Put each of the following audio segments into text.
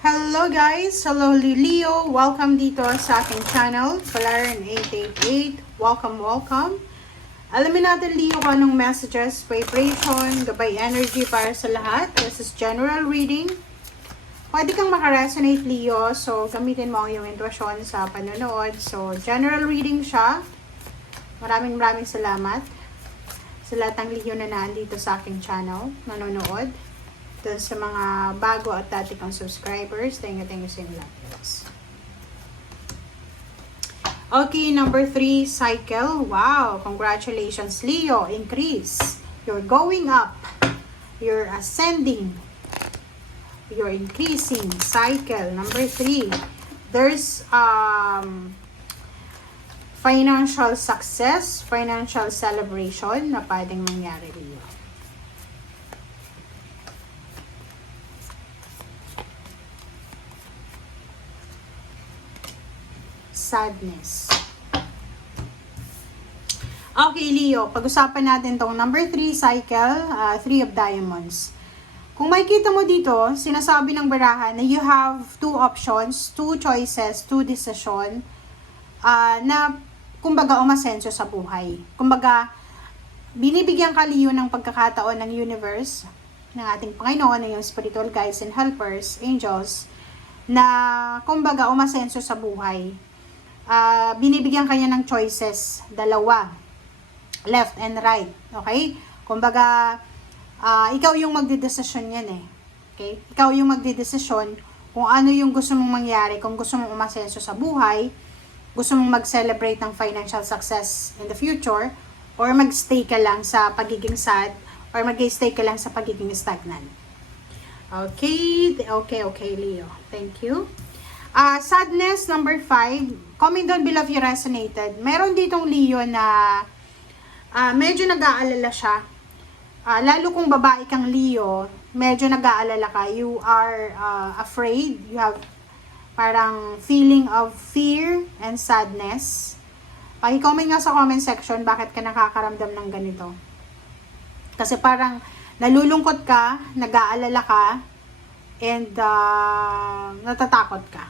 Hello guys! Hello Leo! Welcome dito sa aking channel, Palaran888. Welcome! Alamin natin Leo kung anong messages, vibration, gabay energy para sa lahat. This is general reading. Pwede kang makaresonate Leo, so gamitin mo ang iyong intuition sa panonood. So general reading siya. Maraming salamat sa lahat ng Leo na nandito sa aking channel, nanonood. Doon sa mga bago at dati kong subscribers, thank you sa inyo lahat. Okay, number 3, cycle. Wow, congratulations Leo, increase. You're going up. You're ascending. You're increasing. Cycle. Number 3, there's financial success, financial celebration na pwedeng mangyari Leo. Sadness. Okay, Leo, pag-usapan natin tong number 3 cycle, 3 of diamonds. Kung makikita mo dito, sinasabi ng barahan na you have 2 options, 2 choices, 2 decision, na kumbaga umasenso sa buhay. Kumbaga, binibigyan ka Leo ng pagkakataon ng universe, ng ating Panginoon, ng yung spiritual guides and helpers, angels, na kumbaga umasenso sa buhay. Binibigyan kanya ng choices, dalawa, left and right, okay? Kumbaga, ikaw yung magdedesisyon yan eh, okay? Ikaw yung magdedesisyon kung ano yung gusto mong mangyari, kung gusto mong umasenso sa buhay, gusto mong mag-celebrate ng financial success in the future, or mag-stay ka lang sa pagiging sad, or mag-stay ka lang sa pagiging stagnant. Okay, Leo. Thank you. Sadness, number 5. Comment down below if you resonated. Meron ditong Leo na medyo nag-aalala siya. Lalo kung babae kang Leo, medyo nag-aalala ka. You are afraid. You have parang feeling of fear and sadness. Paki-comment nga sa comment section bakit ka nakakaramdam ng ganito. Kasi parang nalulungkot ka, nag-aalala ka, and natatakot ka.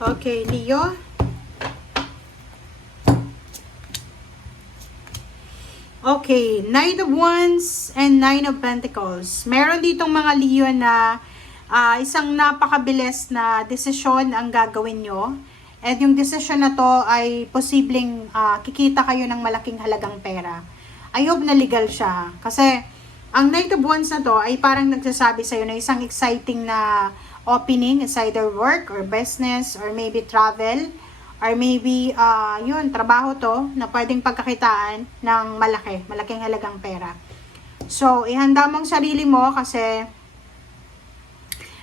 Okay, Leo. Okay, Knight of Wands and Nine of Pentacles. Meron ditong mga Leo na isang napakabilis na desisyon ang gagawin nyo. And yung desisyon na to ay posibleng kikita kayo ng malaking halagang pera. I hope na legal siya. Kasi ang Knight of Wands na to ay parang nagsasabi sa'yo na isang exciting na opening, is either work or business or maybe travel or maybe trabaho to na pwedeng pagkakitaan ng malaking halagang pera. So, ihanda mong sarili mo kasi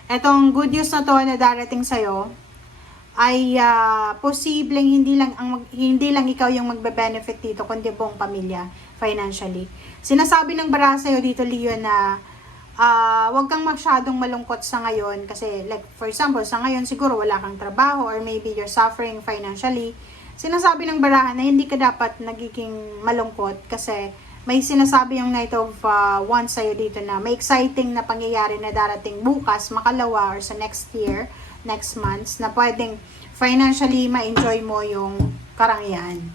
etong good news na to na darating sa'yo ay posibleng hindi lang ikaw yung magbe-benefit dito kundi buong pamilya financially. Sinasabi ng baraha sa'yo dito Leo na wag kang masyadong malungkot sa ngayon kasi like for example sa ngayon siguro wala kang trabaho or maybe you're suffering financially. Sinasabi ng baraha na hindi ka dapat nagiging malungkot kasi may sinasabi yung Knight of Wands sa'yo dito na may exciting na pangyayari na darating bukas, makalawa or sa next year, next months na pwedeng financially ma-enjoy mo yung karangyaan.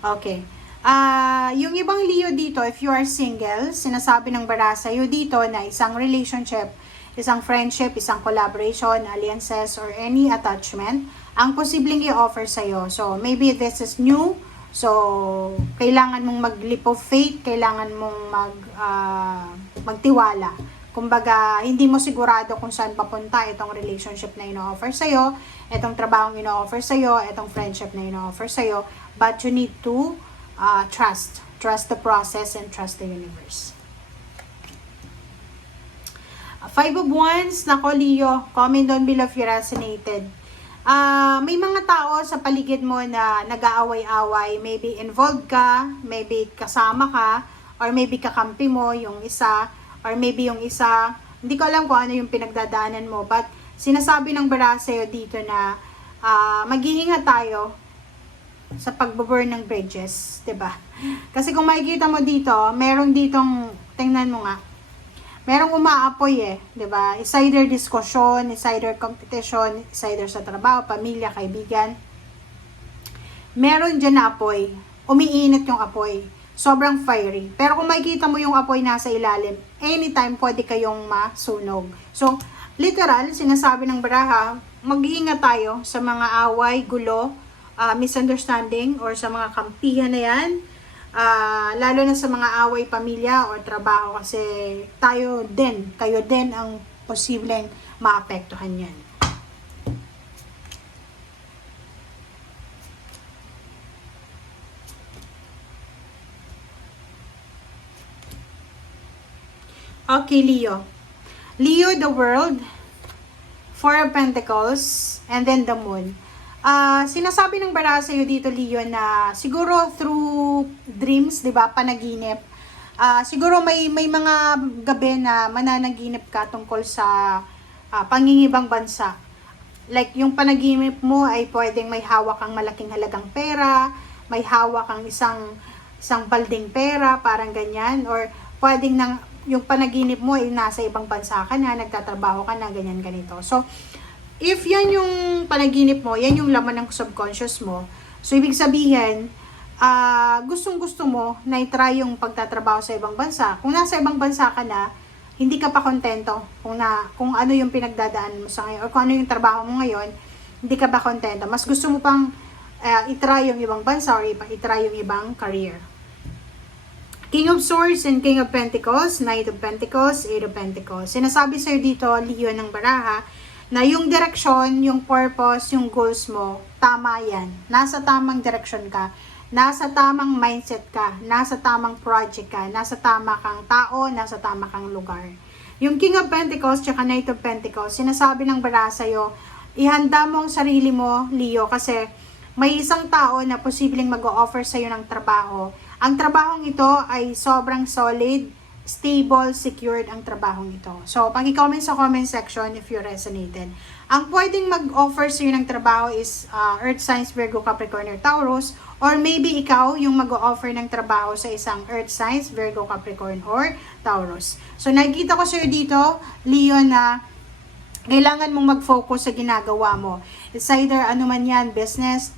Okay. Yung ibang Leo dito, if you are single, sinasabi ng baraha sa'yo dito na isang relationship, isang friendship, isang collaboration, alliances, or any attachment, ang posibleng i-offer sa'yo. So, maybe this is new. So, kailangan mong mag-leap of faith, kailangan mong magtiwala. Kumbaga, hindi mo sigurado kung saan papunta itong relationship na ino-offer sa'yo, itong trabahong ino-offer sa'yo, itong friendship na ino-offer sa'yo, but you need to trust the process and trust the universe. Five of Wands, nako Leo, comment down below if you resonated. May mga tao sa paligid mo na nag-aaway-away, maybe involved ka, maybe kasama ka, or maybe kakampi mo yung isa, or maybe yung isa, hindi ko alam kung ano yung pinagdadaanan mo, but sinasabi ng baraha sa'yo dito na mag-iingat tayo sa pagbaburn ng bridges, 'di ba? Kasi kung makikita mo dito, merong ditong, tingnan mo nga, merong umaapoy 'di ba? Is either diskusyon, is either competition, is either sa trabaho, pamilya, kaibigan. Meron dyan na apoy. Umiinit yung apoy. Sobrang fiery. Pero kung makikita mo yung apoy nasa ilalim, anytime pwede kayong masunog. So, literal, sinasabi ng baraha, mag-iingat tayo sa mga away, gulo, misunderstanding, or sa mga kampihan na yan. Lalo na sa mga away pamilya or trabaho kasi kayo din ang posibleng maapektuhan yan. Okay, Leo. Leo, the world, Four of Pentacles, and then the Moon. Sinasabi ng baraha sa'yo dito, Leo, na siguro through dreams, di ba, panaginip, siguro may mga gabi na mananaginip ka tungkol sa pangingibang bansa. Like, yung panaginip mo ay pwedeng may hawak kang malaking halagang pera, may hawak kang isang balding pera, parang ganyan, or pwedeng yung panaginip mo ay nasa ibang bansa ka na, nagtatrabaho ka na, ganyan, ganito. So, if yan yung panaginip mo, yan yung laman ng subconscious mo, so ibig sabihin, gustong-gusto mo na i-try yung pagtatrabaho sa ibang bansa. Kung nasa ibang bansa ka na, hindi ka pa kontento kung ano yung pinagdadaanan mo sa ngayon, or kung ano yung trabaho mo ngayon, hindi ka pa kontento. Mas gusto mo pang i-try yung ibang bansa or i-try yung ibang career. King of Swords and King of Pentacles, Knight of Pentacles, Eight of Pentacles. Sinasabi sa'yo dito, Leo ng baraha, na yung direksyon, yung purpose, yung goals mo, tama yan. Nasa tamang direksyon ka, nasa tamang mindset ka, nasa tamang project ka, nasa tama kang tao, nasa tama kang lugar. Yung King of Pentacles, tsaka Knight of Pentacles, sinasabi ng baraha sa'yo, ihanda mo ang sarili mo, Leo, kasi may isang tao na posibleng mag-o-offer sa'yo ng trabaho. Ang trabahong ito ay sobrang solid, stable, secured ang trabahong ito. So, paki-comment sa comment section if you resonated. Ang pwedeng mag-offer sa'yo ng trabaho is Earth Signs, Virgo, Capricorn, or Taurus. Or maybe ikaw yung mag-offer ng trabaho sa isang Earth Signs, Virgo, Capricorn, or Taurus. So, nakikita ko sa'yo dito, Leo, na kailangan mong mag-focus sa ginagawa mo. It's either ano man yan, business,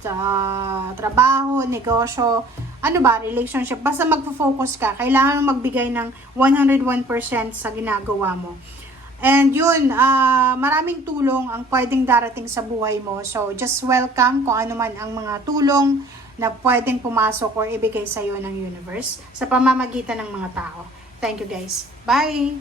trabaho, negosyo, ano ba, relationship. Basta mag-focus ka. Kailangan mong magbigay ng 101% sa ginagawa mo. And yun, maraming tulong ang pwedeng darating sa buhay mo. So, just welcome kung ano man ang mga tulong na pwedeng pumasok or ibigay sa'yo ng universe sa pamamagitan ng mga tao. Thank you guys. Bye!